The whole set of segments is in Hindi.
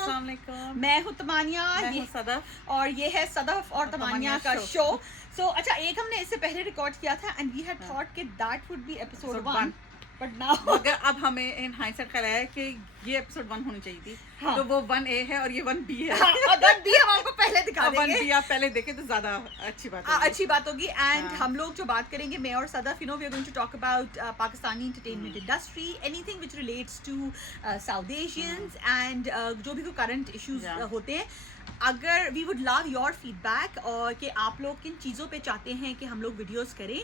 अस्सलाम वालेकुम। मैं हूँ तमानिया, मैं ये हूँ सदफ और ये है सदफ और तमानिया का शो। शो। सो अच्छा, एक हमने इससे पहले रिकॉर्ड किया था एंड वी हैड हाँ। थॉट कि that would be episode Episode 1 one। But now मगर अब हमें इन हाइंडसाइट ख्याल आया कि ये एपिसोड 1 होनी चाहिए थी। हाँ। तो वो 1A है और ये 1B है। हाँ, और दैट भी हम आपको पहले दिखा और देंगे। 1B आप पहले देखें तो ज्यादा अच्छी बात है। अच्छी बात होगी एंड हाँ। हम लोग जो बात करेंगे, मैं और Sadaf, we are going to talk about Pakistani entertainment industry, anything which relates to South Asians and जो भी कोई करंट इश्यूज होते हैं। अगर we would love your feedback और कि आप लोग किन चीज़ों पे चाहते हैं कि हम लोग वीडियोस करें,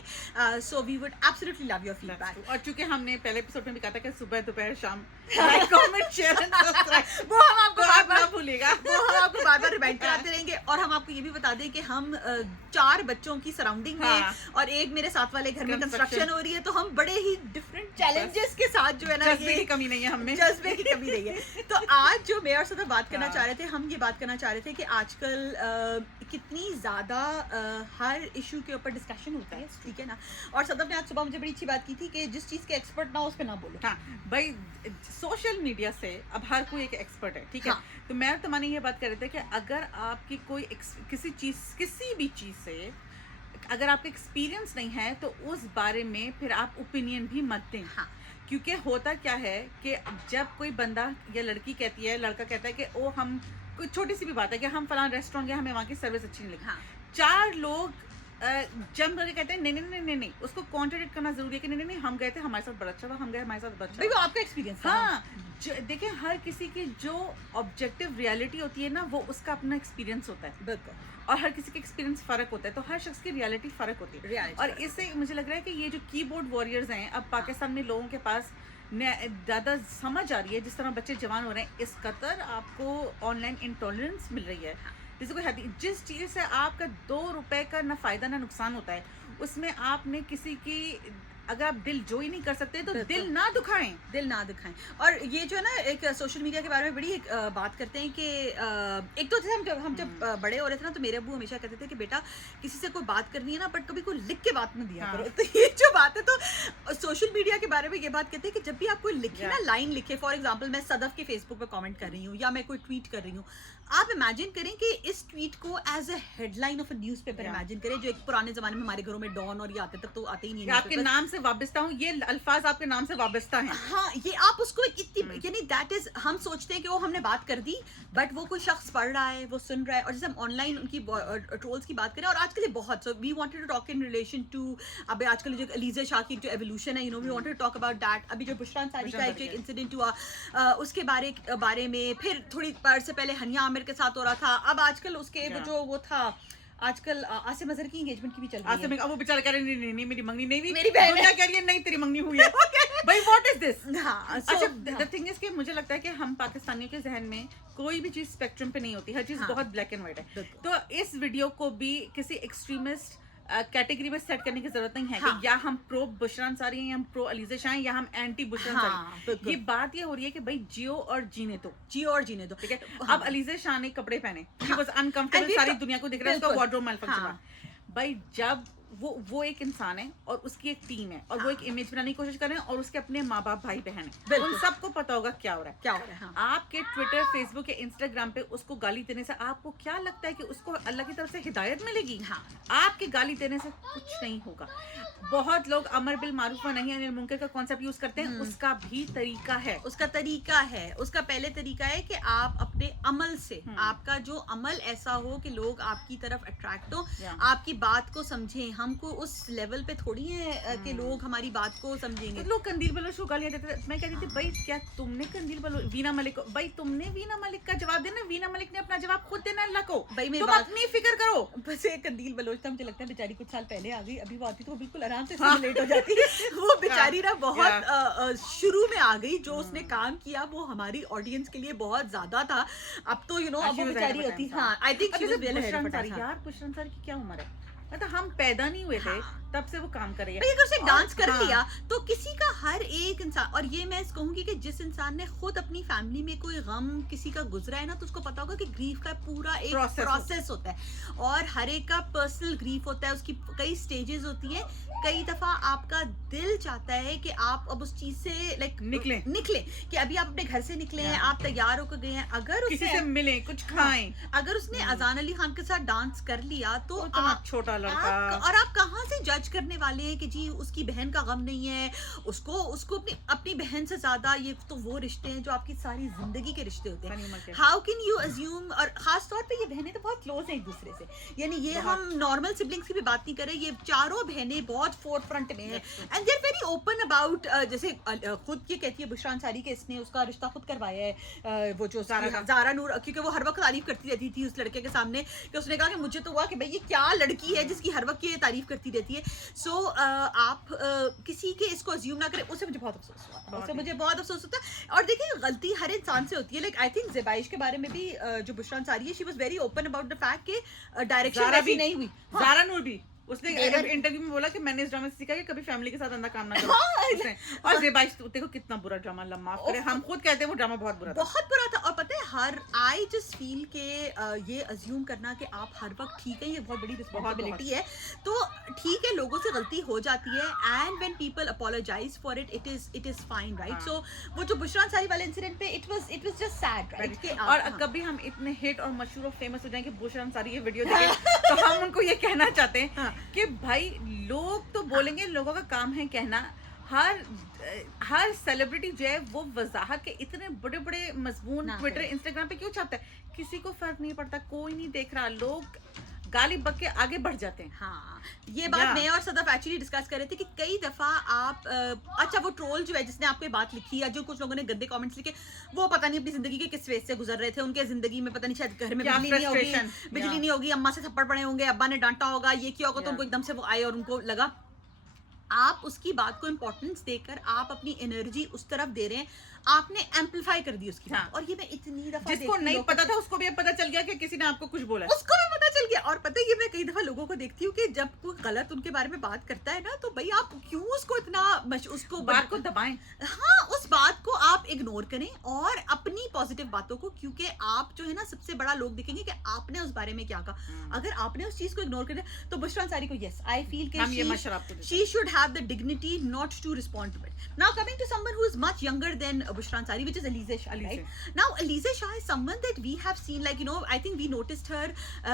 so we would absolutely love your feedback. और चूंकि हमने पहले एपिसोड में भी कहा था कि सुबह दोपहर शाम like comment share and subscribe, वो हम आपको आप ना भूलिएगा। वो हम आपको बार बार रिमाइंड कराते रहेंगे। और हम आपको ये भी बता दें कि हम 4 बच्चों की सराउंडिंग में हाँ। और एक मेरे साथ वाले घर में Construction। कंस्ट्रक्शन हो रही है, तो हम बड़े ही डिफरेंट चैलेंजेस के साथ जो है ना, जज्बे की कमी नहीं है हमें। जज्बे की कमी नहीं है। तो आज जो मैं और सदफ बात करना हाँ। चाह रहे थे, हम ये बात करना चाह रहे थे कि आजकल कितनी ज़्यादा हर इशू के ऊपर डिस्कशन होता है, ठीक है ना। और सदफ ने आज सुबह मुझे बड़ी अच्छी बात की थी कि जिस चीज़ के एक्सपर्ट ना हो उस पर ना बोलो। हाँ भाई, सोशल मीडिया से अब हर कोई एक एक्सपर्ट है, ठीक है। हाँ। तो मैं और तमानी ये बात कर रहे थे कि अगर आपकी कोई किसी भी चीज़ से अगर आपका एक्सपीरियंस नहीं है तो उस बारे में फिर आप ओपिनियन भी मत दें। हाँ। क्योंकि होता क्या है कि जब कोई बंदा या लड़की कहती है, लड़का कहता है कि ओ हम कोई छोटी सी भी बात है कि हम फलां रेस्टोरेंट गए, हमें वहाँ की सर्विस अच्छी नहीं लगी। हाँ। 4 लोग जम करके कहते हैं नहीं नहीं नहीं नहीं नहीं, उसको कॉन्ट्रडिक्ट करना जरूरी है कि नहीं नहीं नहीं, हम गए थे हमारे साथ बड़ा अच्छा था, हम गए हमारे साथ बड़ा अच्छा भाई था। वो आपका एक्सपीरियंस था। हाँ, देखिए हर किसी की जो ऑब्जेक्टिव रियलिटी होती है ना, वो उसका अपना एक्सपीरियंस होता है। बिल्कुल। और हर किसी का एक्सपीरियंस फर्क होता है, तो हर शख्स की रियलिटी फर्क होती है। Reality और फर्क इससे मुझे लग रहा है कि ये जो कीबोर्ड वॉरियर्स हैं, अब पाकिस्तान में लोगों के पास ज़्यादा समझ आ रही है, जिस तरह बच्चे जवान हो रहे हैं, इस कतर आपको ऑनलाइन इंटॉलरेंस मिल रही है। जैसे कोई जिस चीज़ से आपका 2 रुपए का ना फ़ायदा ना नुकसान होता है, उसमें आपने किसी की अगर आप दिल जो ही नहीं कर सकते तो दिल ना दुखाएं। दिल ना दिखाएं। और ये जो है ना, एक सोशल मीडिया के बारे में बड़ी एक बात करते हैं कि एक तो जैसे हम जब बड़े हो रहे थे ना, तो मेरे अब्बू हमेशा कहते थे कि बेटा किसी से कोई बात करनी है ना, बट कभी कोई लिख के बात मत दिया करो। तो ये जो बात है, तो सोशल मीडिया के बारे में ये बात कहते हैं कि जब भी आप कोई लिखे ना, लाइन लिखे, फॉर एग्जाम्पल मैं सदफ के फेसबुक पे कमेंट कर रही हूँ या मैं कोई ट्वीट कर रही हूँ, आप इमेजिन करें कि इस ट्वीट को as a headline of a newspaper imagine करें, जो एक पुराने जमाने में हमारे घरों में डॉन और ये आते, तब तो आते ही नहीं है आपके नाम से वाबस्ता हूँ, ये अल्फाज आपके नाम से वाबस्ता हैं। हाँ, ये आप उसको इतनी, यानी दैट इज, हम सोचते हैं कि वो हमने बात कर दी, बट वो कोई शख्स पढ़ रहा है, वो सुन रहा है। और जैसे हम ऑनलाइन उनकी ट्रोल्स की बात करें, और आजकल ये बहुत, so we wanted to talk in relation to, अब आजकल जो अलीज़ा शाह की जो एवोल्यूशन है, you know, we wanted to talk about that. अभी जो बुशरा अंसारी का एक इंसिडेंट हुआ, उसके बारे में, फिर थोड़ी देर से पहले हनिया आमिर के साथ हो रहा था। अब आजकल उसके वो था, आजकल आसिम अजहर की एंगेजमेंट की भी चल रही है। वो बेचारा कह रहे नहीं नहीं नहीं, मेरी मंगनी नहीं, मेरी बहन दुनिया कह रही है नहीं तेरी मंगनी हुई है। भाई व्हाट इज दिस? हाँ, अच्छा, द थिंग इज कि मुझे लगता है कि हम पाकिस्तानियों के जहन में कोई भी चीज स्पेक्ट्रम पे नहीं होती, हर चीज बहुत ब्लैक एंड व्हाइट है। तो इस वीडियो को भी किसी एक्सट्रीमिस्ट कैटेगरी में सेट करने की जरूरत नहीं है कि या हम प्रो बुशरा अंसारी हैं, या हम प्रो अलीज़ा शाह हैं, या हम एंटी बुशरा अंसारी। ये बात ये हो रही है कि भाई जियो और जीने दो, जियो और जीने दो, ठीक है। अब अलीज़ा शाह ने कपड़े पहने, शी वाज अनकंफर्टेबल, सारी दुनिया को दिख रहा है उसका वार्डरोब मैलफंक्शन हुआ। भाई जब वो एक इंसान है और उसकी एक टीम है, और वो एक इमेज बनाने की कोशिश कर रहे हैं, और उसके अपने माँ बाप भाई बहन है, उन सबको पता होगा क्या हो रहा है। आपके ट्विटर, फेसबुक या इंस्टाग्राम पे उसको गाली देने से आपको क्या लगता है कि उसको अल्लाह की तरफ से हिदायत मिलेगी? आपके गाली देने से कुछ नहीं होगा। बहुत लोग अमर बिल मारूफ व नही अनिल मुनकर का कॉन्सेप्ट यूज करते हैं, उसका भी तरीका है। उसका पहले तरीका है कि आप अपने अमल से, आपका जो अमल ऐसा हो कि लोग आपकी तरफ अट्रैक्ट हो, आपकी बात को समझें। हमको उस लेवल पे थोड़ी है कि लोग हमारी बात को समझेंगे। तो लोग कंदील बलोच को गालियां देते थे, मैं कहती थी भाई क्या तुमने कंदील बलोच, वीना मलिक को, भाई तुमने वीना मलिक का जवाब देना, वीना मलिक ने अपना जवाब खुद देना अल्लाह को। भाई तुम अपनी फिक्र करो। बस एक कंदील बलोच था, मुझे लगता है बेचारी कुछ साल पहले आ गई, अभी वो आती तो वो बिल्कुल आराम से लेट हो जाती। वो बेचारी ना बहुत शुरू में आ गई, जो उसने काम किया वो हमारी ऑडियंस के लिए बहुत ज्यादा था। अब तो यू नो, अब वो बेचारी होती। हाँ, आई think she was well ahead of her time. यार बुशरा अंसारी की क्या उम्र है? मतलब हम पैदा नहीं हुए थे तब से वो काम कर रही भाई है। अगर उसने डांस कर हाँ। लिया तो किसी का हर एक इंसान, और ये मैं कहूंगी कि जिस इंसान ने खुद अपनी फैमिली में कोई गम किसी का गुजरा है ना, तो उसको पता होगा कि ग्रीफ का पूरा एक प्रोसेस होता है और हर एक का पर्सनल ग्रीफ होता है, उसकी कई स्टेजेस होती हैं। कई दफा आपका दिल चाहता है कि आप अब उस चीज से लाइक निकले कि अभी आप अपने घर से निकले हैं, आप तैयार होकर गए हैं, अगर किसी से मिले, कुछ खाएं, अगर उसने अजान अली खान के साथ डांस कर लिया तो आप छोटा लड़का, और आप कहाँ से जज करने वाले हैं कि जी उसकी बहन का गम नहीं है, उसको अपनी बहन से ज्यादा, ये तो वो रिश्ते हैं जो आपकी सारी जिंदगी के रिश्ते होते हैं। हाउ कैन यू अज्यूम, और खास तौर पे ये बहनें तो बहुत क्लोज हैं एक दूसरे से, यानी ये हम नॉर्मल सिबलिंग्स की भी बात नहीं कर रहे, ये चारों बहनें बहुत फोर्थ फ्रंट में है and they are very open about, जैसे खुद ये कहती है बुशरा अंसारी के इसने उसका रिश्ता खुद करवाया है, वो जो ज़ारा नूर, क्योंकि वो हर वक्त तारीफ करती रहती थी उस लड़के के सामने कि उसने कहा कि मुझे तो हुआ कि भाई ये क्या लड़की है जिसकी हर वक्त ये तारीफ करती रहती है। सो आप किसी के इसको अज्यूम ना करें, उससे मुझे बहुत अफसोस हुआ, उससे मुझे बहुत अफसोस होता है। और देखिए गलती हर इंसान से होती है, लाइक आई थिंक ज़ेबाइश के बारे में भी जो बुशरा अंसारी है, she was very open about the fact कि डायरेक्शन वैसी नहीं हुई। ज़ारा नूर भी उसने इंटरव्यू में बोला कि मैंने इस ड्रामा से सीखा कि कभी फैमिली के साथ अंदर काम ना करो। और ज़ेबाइश देखो कितना बुरा ड्रामा, माफ करे, हम खुद कहते हैं वो ड्रामा बहुत बुरा था। और पता है आई जस्ट फील के ये अज्यूम करना कि आप हर वक्त ठीक है, ये बहुत बड़ी रिस्पॉन्सिबिलिटी है। तो ठीक है, लोगों से गलती हो जाती है and when people apologise for it is fine, right. So वो जो बुशरा अंसारी वाले इंसिडेंट पे it was just sad, right. और कभी हम इतने हिट और मशहूर और फेमस हो जाएंगे बुशरा अंसारी ये वीडियो देखें तो हम उनको ये कहना चाहते हैं कि भाई लोग तो बोलेंगे, लोगों का काम है कहना। हर सेलिब्रिटी जो है वो वजाहत के इतने बड़े बड़े मजमून ट्विटर इंस्टाग्राम पे क्यों चाहता है, किसी को फर्क नहीं पड़ता, कोई नहीं देख रहा, लोग गाली बक के आगे बढ़ जाते हैं। हाँ, ये बात मैं और सदफ एक्चुअली डिस्कस कर रहे थे कि कई दफा आप अच्छा वो ट्रोल जो है जिसने आपको ये बात लिखी या जो कुछ लोगों ने गंदे कमेंट्स लिखे, वो पता नहीं अपनी जिंदगी के किस फेज से गुजर रहे थे, उनके जिंदगी में पता नहीं शायद घर में बिजली नहीं होगी, अम्मा से थप्पड़ पड़े होंगे, अब्बा ने डांटा होगा, ये किया होगा, तो उनको एकदम से वो आए और उनको लगा। आप उसकी बात को इंपॉर्टेंस देकर आप अपनी एनर्जी उस तरफ दे रहे हैं, आपने एम्पलीफाई कर दी उसकी। और ये मैं इतनी दफा जिसको नहीं पता था उसको भी अब पता चल गया कि किसी ने आपको कुछ बोला, उसको भी पता चल गया। और पता है ये मैं कई दफा लोगों को देखती हूँ कि जब कोई गलत उनके बारे में बात करता है ना, तो भाई आप क्यों उसको इतना उसको बात को दबाएं। हाँ, उस बात को आप इग्नोर करें और अपनी पॉजिटिव बातों को, क्योंकि आप जो है ना सबसे बड़ा लोग देखेंगे कि आपने उस बारे में क्या कहा। अगर आपने उस चीज को इग्नोर कर दिया तो बुशरा अंसारी को यस आई फील कि she should have the dignity not to respond to it. Now coming to someone who is much younger than Bushra Ansari, which is Alize Shah, right? Now Alize Shah is someone that we have seen, like you know, I think we noticed her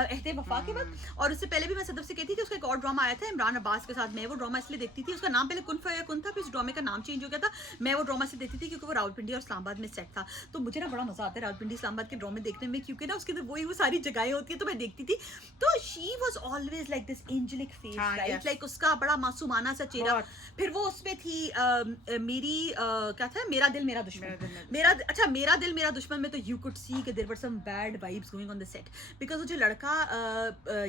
ehde wafa के वक्त, और उससे पहले भी मैं सदफ से कहती थी उसका एक और ड्रामा आया था इमरान अब्बास के साथ। मैं वो ड्रामा इसलिए देखती थी, उसका नाम पहले कुन फया कुन था, फिर उस ड्रामे का नाम चेंज हो गया था। मैं वो ड्रामा से देखती थी क्योंकि वो रावलपिंडी और इस्लामाबाद में सेट था, तो मुझे ना बड़ा मजा आता है रावलपिंडी इस्लामाबाद के ड्रामे देखने में, क्योंकि ना उसके अंदर वही वो सारी जगहें होती है, तो मैं देखती थी। तो she was always like this angelic face, right, like उसका बड़ा मासूमाना सा चेहरा। फिर वो उसमें थी मेरी क्या था, मेरा दिल मेरा दुश्मन, मेरा दिल मेरा दुश्मन में तो यू कुड सी कि there were some bad vibes going on the set, because वो जो लड़का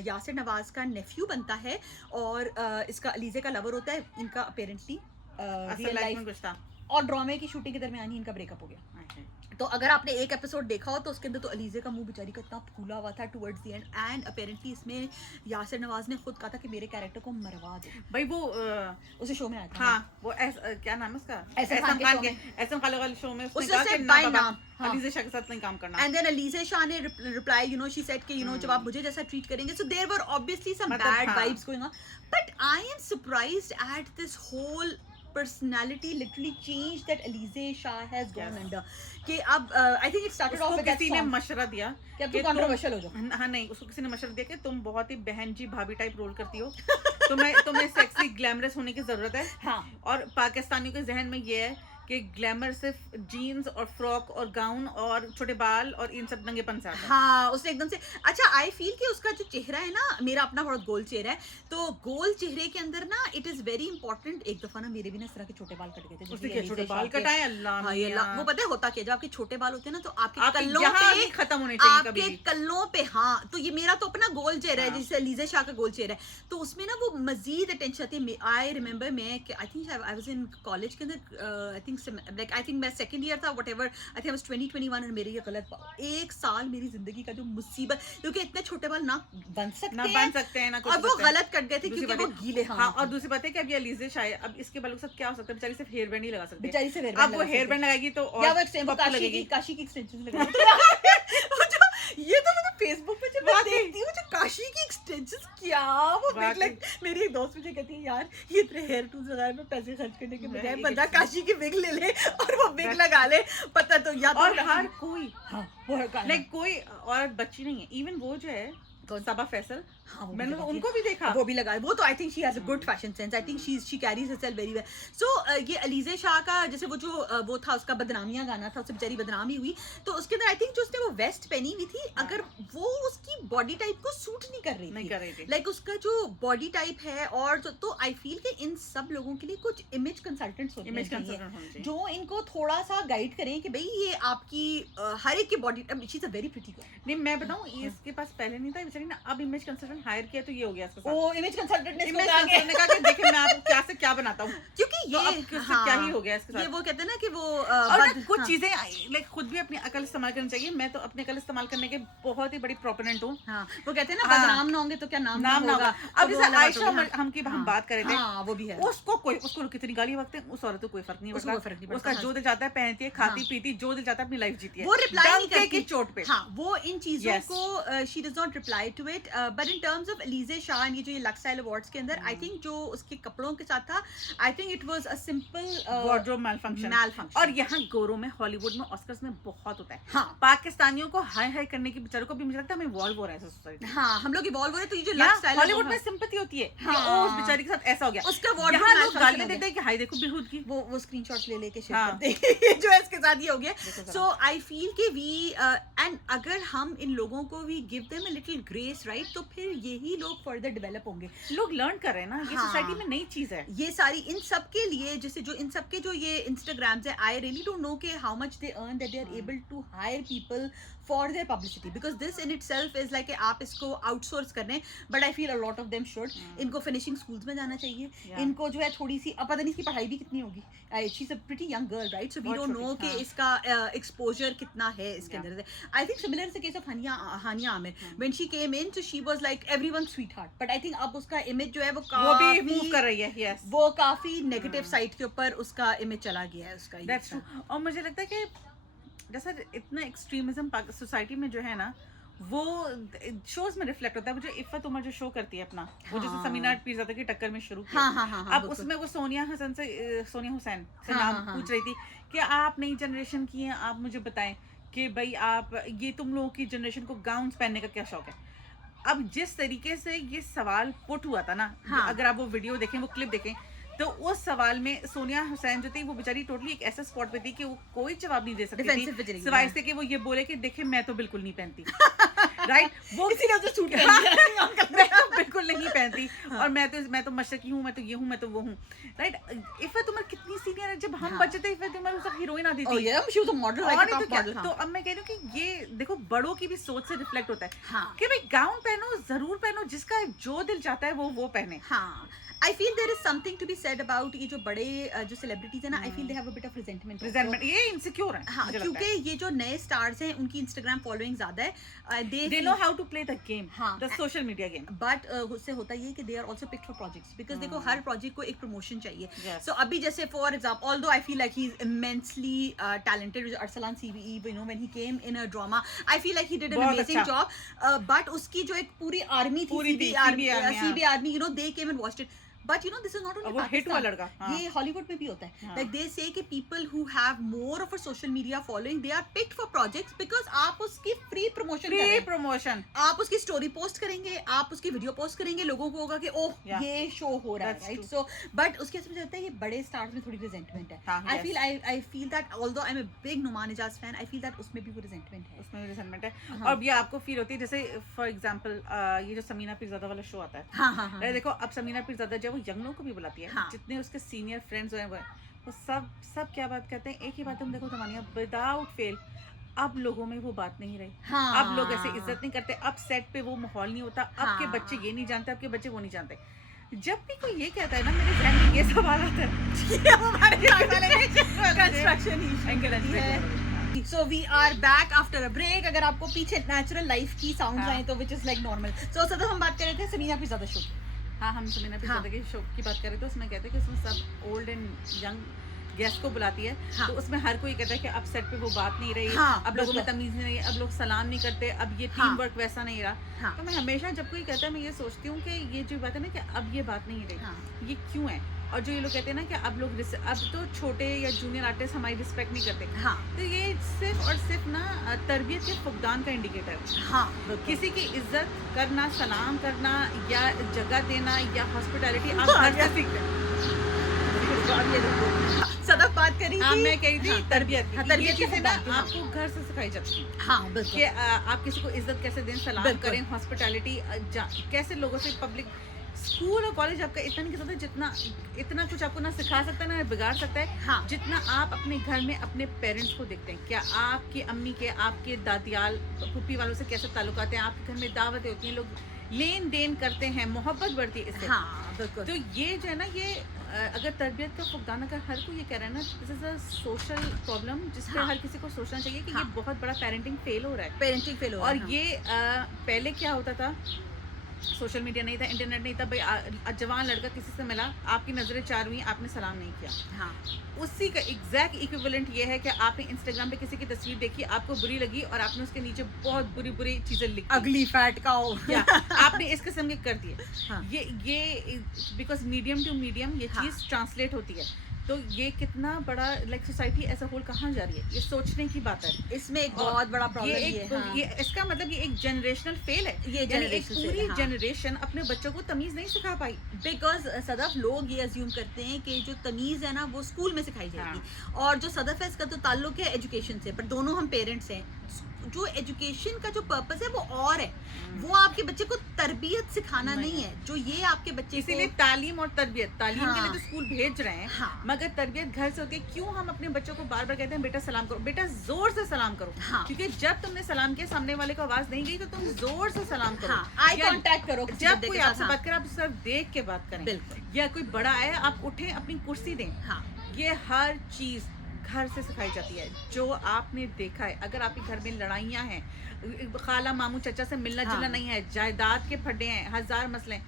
यासिर नवाज का नेफ्यू बनता है और इसका अलीजे का लवर होता है, इनका अपेरेंटली रियल लाइफ और ड्रामे की शूटिंग के दरमियान ही इनका ब्रेकअप हो गया। तो अगर आपने एक एपिसोड देखा हो तो उसके अंदर तो अलीजे का मुंह बेचारी का इतना फूला हुआ था towards the end, and apparently इसमें यासिर नवाज ने खुद कहा था कि मेरे कैरेक्टर को मरवा दो। भाई वो उसे शो में आया था, हाँ, वो क्या नाम है उसका, एहसान खान वाले शो में उसने कहा कि बाय नाम अलीजे शाह के साथ नहीं काम करना। एंड देन अलीजे शाह ने reply, you know, she said कि यू नो जब आप मुझे जैसा ट्रीट करेंगे, so there were obviously some bad vibes going on, but I am surprised at this whole personality literally change that Alize Shah has gone under. कि अब I think it started off with that song. किसी ने मशवरा दिया कि तुम कंट्रोवर्शियल हो जाओ। हाँ, नहीं, उसको किसी ने मशवरा दिया कि तुम बहुत ही बहन जी भाभी टाइप रोल करती हो, तुम्हें सेक्सी ग्लैमरस होने की जरूरत है। हाँ, और पाकिस्तानियों के जहन में ये है कि ग्लैमर सिर्फ जीन्स और फ्रॉक और गाउन और छोटे बाल और इन सब नंगेपन से आता है। हाँ, उसने एकदम से अच्छा आई फील कि उसका जो चेहरा है ना, मेरा अपना बहुत गोल चेहरा है, तो गोल चेहरे के अंदर ना इट इज वेरी इंपॉर्टेंट। एक दफा ना मेरे भी ना इस तरह के छोटे बाल कट गए थे, उसके छोटे बाल कटाए, अल्लाह वो पता है होता क्या, जब आपके छोटे बाल होते हैं ना तो आपके कल्लों पे खत्म होने चाहिए, आपके कल्लों पे। हाँ, तो ये मेरा तो अपना गोल चेहरा है, जैसे अलीजे शाह का गोल चेहरा है, तो उसमें ना वो मजीद अटेंशन आती है। आई रिमेंबर मैं I think I was in college के अंदर, आई थिंक आई थिंक मैं सेकंड ईयर था whatever, I think I was 2021 और मेरे ये गलत एक साल मेरी जिंदगी का जो मुसीबत, क्योंकि इतने छोटे बाल ना बन सकते हैं ना और वो गलत कट गए थे क्योंकि वो गीले। हाँ, और दूसरी बात है कि अब ये अलीज़े शायद अब इसके बालों के साथ क्या हो सकता है, बेचारी सिर्फ हेयर बैंड ही लगा सकती है, बेचारी से अब वो हेयर बैंड लगाएगी तो और काशी की एक्सटेंशन लगेगी। ये तो मतलब फेसबुक पे जब मैं देखती हूँ जो काशी की एक्सटेंशंस क्या वो लाइक मेरी एक दोस्त मुझे कहती है यार ये इतने हेयर टूल्स वगैरह पे पैसे खर्च करने के बजाय बंदा काशी की विग ले ले और वो विग लगा ले, पता तो या और हर कोई वो लाइक कोई औरत बच्ची नहीं है, इवन वो जो है सबा फैसल, हाँ, मैंने उनको भी देखा, वो भी लगा, वो तो I think she has a good fashion sense, I think she carries herself very well. So ये अलीज़े शाह का जैसे वो जो वो था उसका बदनामियां गाना था, उससे बेचारी बदनामी हुई, तो उसके अंदर आई थिंक जो उसने वो वेस्ट पहनी हुई थी, अगर वो उसकी बॉडी टाइप को सूट नहीं कर रही थी लाइक उसका जो बॉडी टाइप है, और तो आई फील कि इन सब लोगों के लिए कुछ इमेज कंसल्टेंट्स होने चाहिए जो इनको थोड़ा सा गाइड करें कि भाई ये आपकी हर एक की body, she is a very pretty girl. नहीं मैं बताऊं, इसके पास पहले नहीं था बेचारी ने, अब इमेज कंसल्टेंट हायर किया तो ये हो गया इसके साथ। ओ इमेज कंसल्टेंट ने कहा कि देखिए मैं आपको क्या से क्या बनाता हूँ, क्योंकि ये तो अब क्या ही हो गया इसके साथ। ये वो कहते हैं ना कि वो और कुछ चीजें लाइक खुद भी अपनी अकल इस्तेमाल करनी चाहिए, मैं तो अपनी अकल इस्तेमाल करने के बहुत ही बड़ी प्रोपोनेंट हूँ। वो कहते हैं ना बदनाम ना होंगे तो क्या नाम ना होगा। अब जैसे आयशा हम बात कर रहे थे, वो भी है, उसको कितनी गाली बकते हैं, उस औरत को कोई फर्क नहीं पड़ता, उसका जो दिल चाहता है पहनती है, खाती पीती, जो दिल चाहता है अपनी लाइफ जीती है, वो रिप्लाई नहीं करती चोट पे। हाँ, वो इन चीजों को she does not reply to it, but in terms of Alizeh Shah ये जो ये लक्सस्टाइल अवार्ड्स के अंदर आई थिंक जो उसके कपड़ों के साथ था, आई think it was a simple wardrobe malfunction. और यहाँ गोरों में, हॉलीवुड में, ऑस्कर्स में बहुत होता है। हाँ, पाकिस्तानियों को हाई हाई करने की बेचारों को भी मुझे लगता है हम इवॉल्व हो रहे हैं सोसाइटी। हाँ, हम लोग इवॉल्व हो रहे हैं, तो ये जो लक्सस्टाइल हॉलीवुड में सिंपैथी होती है कि ओ उस बेचारी के साथ ऐसा हो गया, उसका यहाँ लोग गाली देते हैं कि हाय देखो बेहूद की, वो स्क्रीनशॉट्स ले लेके शेयर कर दे जो है इसके साथ ये हो गया। सो आई फील कि वी एंड अगर हम इन लोगों को we give them a little grace, right, तो फिर यही लोग फर्दर डेवलप होंगे। लोग लर्न कर रहे हैं ना, ये सोसाइटी में नई चीज है, ये सारी इन सब के लिए जैसे जो इन सब के जो ये इंस्टाग्राम्स है, आई रियली डोंट नो कि how much they earn that they are able to hire people for their publicity, because this in itself is like आप इसको आउटसोर्स कर रहे हैं, but I feel a lot of them should. इनको फिनिशिंग स्कूल्स में जाना चाहिए, इनको जो है थोड़ी सी, अब पता नहीं इसकी पढ़ाई भी कितनी होगी, she is a pretty young girl, right, so we don't know कि इसका एक्सपोजर कितना है इसके अंदर से। I think similar is the case of Hania Aamir, when she came in, so she was like everyone sweetheart, but I think अब उसका इमेज जो है वो भी मूव कर रही है, यस, वो काफी नेगेटिव साइड के ऊपर उसका इमेज चला गया है उसका। That's true. और मुझे लगता है कि जैसा इतना एक्सट्रीमिज्म सोसाइटी में जो है ना, वो शोज में रिफ्लेक्ट होता है। वो जो इफ़त उमर जो शो करती है अपना, वो जैसे समीना पीरज़ादा की टक्कर में शुरू किया, अब उसमें वो सोनिया हुसैन से नाम पूछ रही थी कि आप नई जनरेशन की हैं, आप मुझे बताएं कि भाई आप ये तुम लोगों की जनरेशन को गाउन्स पहनने का क्या शौक है। अब जिस तरीके से ये सवाल पुट हुआ था ना, अगर आप वो वीडियो देखें, वो क्लिप देखें, तो उस सवाल में सोनिया हुसैन जो थी वो बेचारी टोटली एक ऐसे स्पॉट पे थी कि वो कोई जवाब नहीं दे सकती थी, सिवाय इसके कि वो ये बोले कि देखे मैं तो बिल्कुल नहीं पहनती राइट, वो इसीलिए तो सूट मैं तो बिल्कुल नहीं पहनती, और मैं तो मशरकी हूँ, मैं तो ये हूँ, मैं तो वो हूँ, राइट। इफ़त उमर कितनी सीनियर है, जब हम बच्चे थे इफ़त उमर उस हीरोइन आती थी, तो अब मैं कह रही हूँ कि ये देखो बड़ों की भी सोच से रिफ्लेक्ट होता है कि भाई गाउन पहनो, जरूर पहनो, जिसका जो दिल चाहता है वो पहने। हाँ, I feel there is something to be said about ये जो बड़े जो सेलिब्रिटीज हैं ना, I feel they have a bit of resentment, ये इनसिक्योर है। हाँ, क्योंकि ये जो नए स्टार्स हैं उनकी इंस्टाग्राम फॉलोइंग ज्यादा है, they know how to play the game, the social media game, but उससे होता ये कि they are also picked for projects, because देखो हर प्रोजेक्ट को एक प्रमोशन चाहिए। So अभी जैसे for example, although I feel like he is immensely talented, Arsalan CBE, you know, when he came in a drama, I feel like he did an amazing job, but उसकी जो एक पूरी आर्मी थी, CB army, you know, they came and watched it. But you know, this is not only Pakistan. ये हॉलीवुड में भी होता है। Like they say कि people who have more of a social media following, they are picked for projects because आप उसकी free promotion आप उसकी story post करेंगे, आप उसकी video post करेंगे, लोगों को होगा कि ओह ये show हो रहा है, right? So but उसके साथ मुझे लगता है ये बड़े stars में थोड़ी resentment है। I feel that although I'm a big Numan Ijaz fan, I feel that उसमें भी वो resentment है। उसमें भी resentment है, और ये आपको feel होती है जैसे for example ये जो समीना पीरज़ादा वाला show आता है, देखो अब समीना पीरज़ादा जब वो यंग लोगों को भी बुलाती है, जितने उसके सीनियर फ्रेंड्स हैं वो सब क्या बात कहते हैं, एक ही बात हम देखो जमानिया विदाउट फेल, अब लोगों में वो बात नहीं रही, अब लोग ऐसे इज्जत नहीं करते, अब सेट पे वो माहौल नहीं होता, अब के बच्चे ये नहीं जानते, अब के बच्चे वो नहीं जानते। जब भी कोई ये कहता है ना, मेरे जहन में ये सवाल आता है ये हमारे साथ वाले ने कंस्ट्रक्शन ही so we are back after a break. अगर आपको पीछे नेचुरल लाइफ की साउंड्स आए तो which is like normal. So सदर हम बात कर रहे थे समीना पिज़्ज़ा शो. हाँ, हम समीना पिज़्ज़ा के शो की बात कर रहे थे. उसमें कहते हैं कि उसमें सब ओल्ड एंड यंग गेस्ट को बुलाती है. हाँ. तो उसमें हर कोई कहता है कि अब सेट पे वो बात नहीं रही. हाँ, अब लोगों में तमीज नहीं है, अब लोग सलाम नहीं करते, अब ये टीम वर्क वैसा नहीं रहा. हाँ. तो मैं हमेशा जब कोई कहता है, मैं ये सोचती हूँ कि ये जो बात है ना कि अब ये बात नहीं रही. हाँ. ये क्यों है? और जो ये लोग कहते हैं ना कि अब लोग अब तो छोटे या जूनियर आर्टिस्ट हमारी रिस्पेक्ट नहीं करते. हाँ. तो ये सिर्फ और सिर्फ ना तरबियत के फुकदान का इंडिकेटर है. हाँ. किसी की इज्जत करना, सलाम करना या जगह देना या हॉस्पिटैलिटी आप घर से सीखते हैं. सदफ बात करी थी. मैं कह रही थी तरबियत. हाँ, तरबियत ये चीजें ना हाँ. आपको घर से सिखाई जाती हैं. हाँ, बिल्कुल. कि आप किसी को इज्जत कैसे दें, सलाम करें, हॉस्पिटैलिटी कैसे लोगों से पब्लिक. स्कूल और कॉलेज आपका इतना नहीं कर सकता जितना इतना कुछ आपको ना सिखा सकता है ना बिगाड़ सकता है. हाँ. जितना आप अपने घर में अपने पेरेंट्स को देखते हैं. क्या आपकी अम्मी के, आपके दादियाल पुप्पी वालों से कैसे ताल्लुकात हैं, आपके घर में दावतें होती हैं, लोग लेन देन करते हैं, मोहब्बत बढ़ती है इससे. हाँ, बिल्कुल. तो ये जो है ना, ये अगर तरबियत का फुकदान अगर हर कोई ये कह रहा है ना, this is a social problem जिस पे हर किसी को सोचना चाहिए कि ये बहुत बड़ा पेरेंटिंग फेल हो रहा है. पेरेंटिंग फेल हो रहा है. और ये पहले क्या होता था, सोशल मीडिया नहीं था, इंटरनेट नहीं था. भाई जवान लड़का किसी से मिला, आपकी नजरें चार हुई, आपने सलाम नहीं किया. हाँ. उसी का एग्जैक्ट इक्विवेलेंट ये है कि आपने इंस्टाग्राम पे किसी की तस्वीर देखी, आपको बुरी लगी और आपने उसके नीचे बहुत बुरी बुरी चीजें लिखी, अगली फैट का हो. आपने इस किस्म के कर दिए. हाँ. ये बिकॉज मीडियम टू मीडियम ये चीज ट्रांसलेट होती है. तो ये कितना बड़ा like society as a whole कहाँ जा रही है, ये सोचने की बात है. इसमें एक बहुत बड़ा प्रॉब्लम ये इसका मतलब ये एक जनरेशनल फेल है. ये एक पूरी जनरेशन अपने बच्चों को तमीज नहीं सिखा पाई. बिकॉज सदफ लोग ये अज्यूम करते हैं कि जो तमीज है ना वो स्कूल में सिखाई जाएगी. और जो सदफ है इसका तो ताल्लुक है एजुकेशन से. पर दोनों हम पेरेंट्स हैं. जो एजुकेशन का जो पर्पस है वो और है. वो आपके बच्चे को तरबियत सिखाना नहीं है. जो ये आपके बच्चे इसीलिए तालीम और तरबियत, तालीम के लिए तो स्कूल भेज रहे हैं. हाँ. मगर तरबियत घर से होती है. क्यों हम अपने बच्चों को बार बार कहते हैं बेटा सलाम करो, बेटा जोर से सलाम करो. हाँ. क्योंकि जब तुमने सलाम किया, सामने वाले को आवाज नहीं गई तो तुम जोर से सलाम करो. आई कांटेक्ट करो. जब कोई आपसे बात करे आप सिर्फ देख के बात करें. बिल्कुल. या कोई बड़ा आए आप उठे, अपनी कुर्सी दें. हाँ. ये हर चीज घर से सिखाई जाती है. जो आपने देखा है, अगर आपके घर में लड़ाइयाँ हैं, खाला मामू चचा से मिलना जुलना नहीं है, जायदाद के फड्डे हैं, हजार मसले,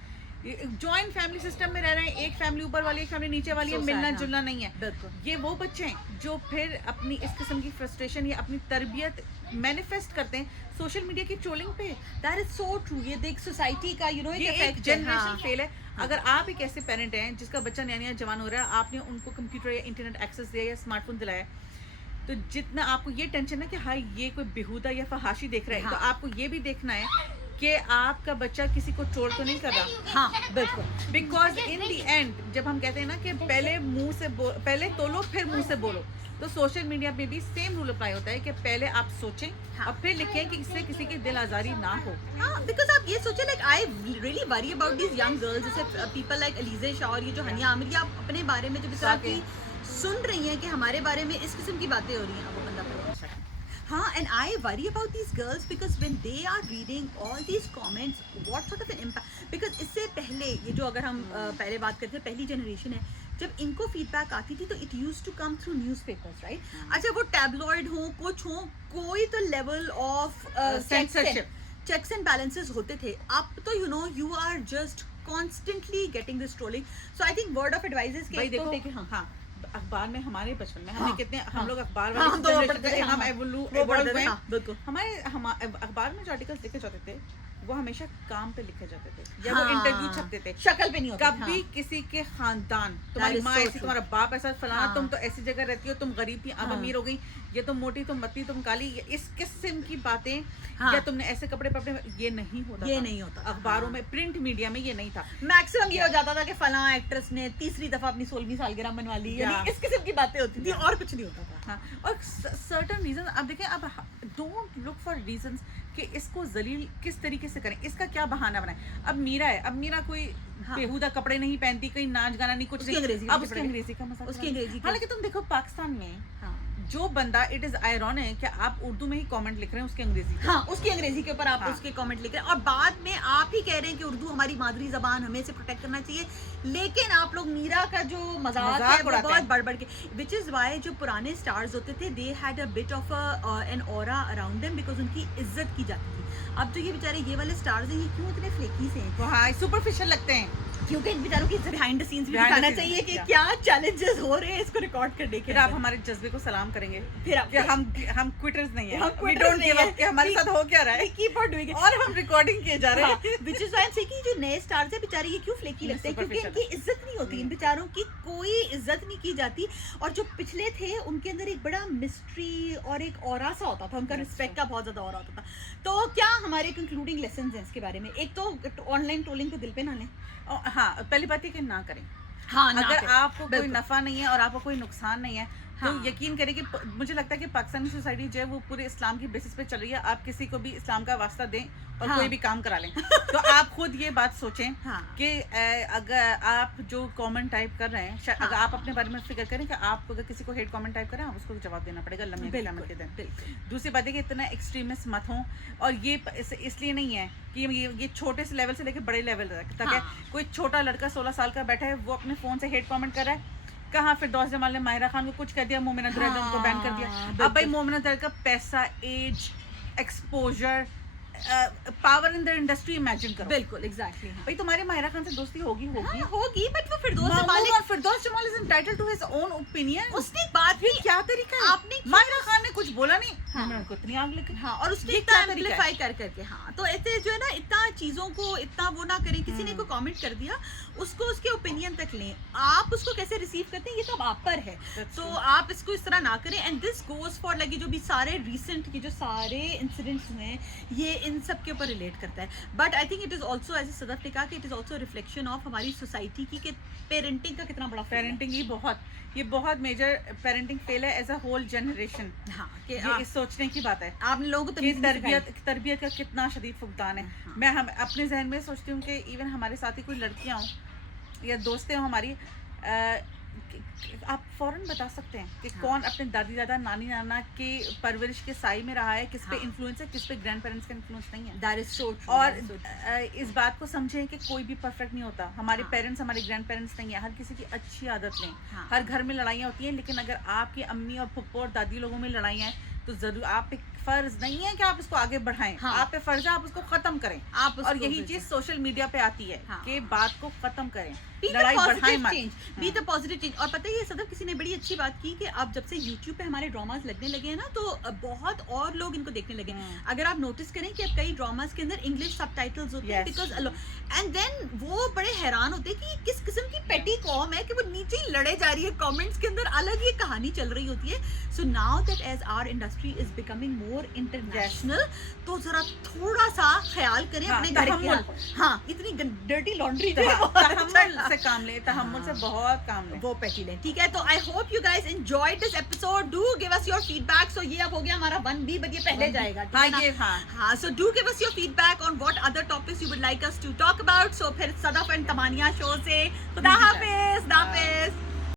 जॉइंट फैमिली सिस्टम में रह रहे हैं, एक फैमिली ऊपर वाली, एक फैमिली नीचे वाली है, मिलना जुलना नहीं है. ये वो बच्चे हैं जो फिर अपनी इस किस्म की फ्रस्ट्रेशन या अपनी तरबियत मैनिफेस्ट करते हैं सोशल मीडिया की ट्रोलिंग पे. That is so true. ये देख सोसाइटी का ये एक जनरेशन फेल है. अगर आप एक ऐसे पेरेंट हैं जिसका बच्चा नया नया जवान हो रहा है, आपने उनको कंप्यूटर या इंटरनेट एक्सेस दिया या स्मार्टफोन दिलाया, तो जितना आपको ये टेंशन है कि हाँ ये कोई बेहुदा या फहाशी देख रहा है, तो आपको ये भी देखना है कि आपका बच्चा किसी को चोर तो नहीं कर रहा. हाँ, बिल्कुल. बिकॉज इन दी एंड जब हम कहते हैं ना कि पहले तोलो फिर मुंह से बोलो, तो सोशल मीडिया में भी सेम रूल अप्लाई होता है कि पहले आप सोचें. हाँ. और फिर लिखें कि इससे किसी की दिल आजारी ना हो. हाँ, बिकॉज आप ये सोचें like I really worry about these young girls, जैसे पीपल लाइक अलीज़ा शाह और ये जो हनिया आमिर, आप अपने बारे में जब इस तरह की सुन रही हैं कि हमारे बारे में इस किस्म की बातें हो रही हैं, वो बंदा हाँ. And I worry about these girls because when they are reading all these comments, what sort of an impact. Because इससे पहले ये जो अगर हम पहले बात करते हैं, पहली जनरेशन है, जब इनको फीडबैक आती थी तो it used to come through newspapers, right. अच्छा, वो टैबलॉइड हो, कुछ हो, कोई तो level of censorship, checks and balances होते थे. अब तो you are just constantly getting this trolling. So I think word of advice is भाई देखो, हाँ अखबार में हमारे बचपन में हमने कितने हम लोग अखबार हमारे अखबार में जो आर्टिकल्स लिखे जाते थे वो हमेशा काम पे लिखे जाते थे या वो इंटरव्यू छपते थे, शक्ल पे नहीं होता. कभी किसी के खानदान, तुम्हारी माँ ऐसी, तुम्हारा बाप ऐसा, फलाना, तुम तो ऐसी जगह रहती हो, तुम गरीब थी अब अमीर हो गई, ये तुम मोटी, तुम पतली, तुम काली, इस किस्म की बातें. या तुमने ऐसे कपड़े पपड़े, ये नहीं होता. ये नहीं होता अखबारों में, प्रिंट मीडिया में ये नहीं था. मैक्सिमम ये हो जाता था कि फलां एक्ट्रेस ने तीसरी दफा अपनी 16वीं सालगिरह मनवा ली, यानी इस किस्म की बातें होती थी और कुछ नहीं होता था. हाँ. और सर्टेन रीजन अब देखें, अब डोंट लुक फॉर रीजंस कि इसको जलील किस तरीके से करें, इसका क्या बहाना बनाए. अब मीरा है, अब मीरा कोई बेहुदा कपड़े नहीं पहनती, कहीं नाच गाना नहीं, कुछ नहीं, अब उसकी अंग्रेजी का मजाक. हालांकि तुम देखो पाकिस्तान में जो बंदा, इट इज आयरॉनिक कि आप उर्दू में ही कमेंट लिख रहे हैं उसके अंग्रेजी पे। हाँ, उसकी अंग्रेजी के ऊपर आप हाँ। उसके कमेंट लिख रहे हैं और बाद में आप ही कह रहे हैं कि उर्दू हमारी मादरी जबान, हमें इसे प्रोटेक्ट करना चाहिए, लेकिन आप लोग मीरा का जो मजाक है वो उड़ाते बहुत हैं। बढ़ बढ़ के, विच इज वाई जो पुराने स्टार्स होते थे they had a bit of an aura around them, because उनकी इज्जत की जाती थी। अब जो ये बेचारे ये वाले स्टार्स हैं, ये क्यों इतने फ्लेकी से हैं? वो हाँ सुपरफिशियल लगते हैं। क्योंकि इन बेचारों की बिहाइंड द सीन्स भी Behind the दिखाना scenes, चाहिए कि yeah. क्या चैलेंजेस हो रहे हैं इसको रिकॉर्ड करने के। फिर आप हमारे जज्बे को सलाम करेंगे फिर आप कि हम क्विटर्स नहीं है, हम we quitters don't नहीं give हैं। up कि हमारे साथ हो क्या रहा है, कीप ऑन डूइंग इट। और हम रिकॉर्डिंग किए जा रहे हैं। विच इज व्हाई कि जो नए स्टार्स है बेचारे ये क्यों फ्लेकी ये लगते हैं, क्योंकि superficial। इनकी इज्जत नहीं होती, इन बेचारों की कोई इज्जत नहीं की जाती। और जो पिछले थे उनके अंदर एक बड़ा मिस्ट्री और एक ऑरा सा होता था, उनका That's रिस्पेक्ट का बहुत ज्यादा ऑरा होता था। तो क्या हमारे कंक्लूडिंग लेसन्स हैं इसके बारे में? एक तो ऑनलाइन ट्रोलिंग को दिल पे ना लें। हाँ, पहली बात ये कि ना करें। हाँ, अगर आपको कोई बिल्कुल। नफा नहीं है और आपको कोई नुकसान नहीं है, तो हाँ। यकीन करें कि मुझे लगता है कि पाकिस्तानी सोसाइटी जो है वो पूरे इस्लाम की बेसिस पे चल रही है। आप किसी को भी इस्लाम का वास्ता दें और हाँ। कोई भी काम करा लें, तो आप खुद ये बात सोचें हाँ। कि अगर आप जो कमेंट टाइप कर रहे हैं, हाँ। अगर आप अपने बारे में फिक्र करें कि आप अगर किसी को हेट कमेंट टाइप करें, आप उसको जवाब देना पड़ेगा लम्हे क़यामत के दिन। बिल्कुल। दूसरी बात है कि इतना एक्सट्रीमिस्ट मत हों, और ये इसलिए नहीं है कि ये छोटे से लेवल से लेकर बड़े लेवल तक है। हाँ। कोई छोटा लड़का 16 साल का बैठा है, वो अपने फ़ोन से हेट कमेंट कर रहा है। कहाँ फिरदौस जमाल ने माहिरा खान को कुछ कह दिया, मोमिना दुरैद उनको बैन कर दिया। हाँ, अब भाई बिल्कुल। मोमिना दुरैद का पैसा, age, exposure, power in the industry imagine करो। बिल्कुल एग्जैक्टली। भाई तुम्हारे माहिरा खान से दोस्ती होगी हाँ, होगी, बट वो फिरदौस मामून जमाल और Firdous Jamal is entitled to his own opinion. उसने एक बात भी क्या तरीका है? आपने माहिरा खान ने कुछ बोला नहीं, हाँ। उन्होंने उनको इतनी आग लगी। हाँ, और उसने ये इतना क्या तरीका है? एम्पलीफाई कर करके। हाँ, तो ऐसे जो है ना, इतना चीजों को इतना वो ना करें। किसी ने कोई कमेंट कर दिया, उसको उसके ओपिनियन तक लें। आप उसको कैसे रिसीव करते हैं ये तो अब आप पर है। That's तो true। आप इसको इस तरह ना करें। एंड दिस गोज फॉर लगी जो भी सारे रिसेंट के जो सारे इंसिडेंट्स हुए हैं, ये इन सब के ऊपर रिलेट करता है। But I think it is also, as Sadaf ने कहा, कि it is also reflection of हमारी सोसाइटी की कि पेरेंटिंग का कितना बड़ा fail है। पेरेंटिंग ये बहुत मेजर पेरेंटिंग फेल है एज अ होल जनरेशन। हाँ, कि ये इस सोचने की बात है आपने लोगों को कि तमीज़ नहीं सिखाई। तरबियत का कितना शदीद फुकदान है। हाँ। मैं हम अपने जहन में सोचती हूँ कि इवन हमारे साथ ही कोई लड़कियाँ हों या दोस्तें हों हमारी, आप फौरन बता सकते हैं कि हाँ। कौन अपने दादी दादा नानी नाना के परवरिश के साए में रहा है, किस पे हाँ। इन्फ्लुएंस है, किस पे ग्रैंड पेरेंट्स का इन्फ्लुएंस नहीं है। That is so true, और that is so true. इस बात को समझें कि कोई भी परफेक्ट नहीं होता। हमारे हाँ। पेरेंट्स हमारे ग्रैंड पेरेंट्स नहीं है। हर किसी की अच्छी आदत लें। हाँ। हर घर में लड़ाइयाँ होती हैं, लेकिन अगर आपकी अम्मी और फुप्पो और दादी लोगों में लड़ाइयाँ हैं, तो जरूर आप पे फर्ज नहीं है कि आप इसको आगे बढ़ाएं। हाँ। आप पे फर्ज है आप उसको खत्म करें। आप और उसको यही बिल्कुल। चीज सोशल मीडिया पे आती है हाँ। कि बात को खत्म करें, Be the लड़ाई बढ़ाएं positive मत। change. Be the positive change. और पता है ये सदफ किसी ने बड़ी अच्छी बात की कि अब जब से YouTube पे हमारे ड्रामास लगने लगे हैं ना, तो बहुत और लोग इनको देखने लगे हैं। अगर आप नोटिस करें कि अब कई ड्रामास के अंदर इंग्लिश सबटाइटल्स होते हैं, Yes. बिकॉज एंड देन वो बड़े हैरान होते हैं कि ये किस किस्म की पेटी कॉम है कि वो नीचे ही लड़े जा रही है, कमेंट्स के अंदर अलग ही कहानी चल रही होती है। So now that as our industry is becoming more international, तो जरा थोड़ा सा ख्याल करें हाँ, अपने घर के तहम्मुल। हाल। हाँ, इतनी डर्टी लॉन्ड्री तहम्मुल से काम ले, तहम्मुल से हाँ। बहुत काम ले। वो पेटी लें, ठीक है। तो I hope you guys enjoyed this episode. Do give us your feedback. So ये अब हो गया हमारा 1B, बट ये पहले जाएगा, ठीक हाँ, है ना? ये हाँ। हाँ, so do give us your feedback on what other topics you would like us to talk about. So फिर सदफ एंड तमानिया शो से खुदा हाफिज।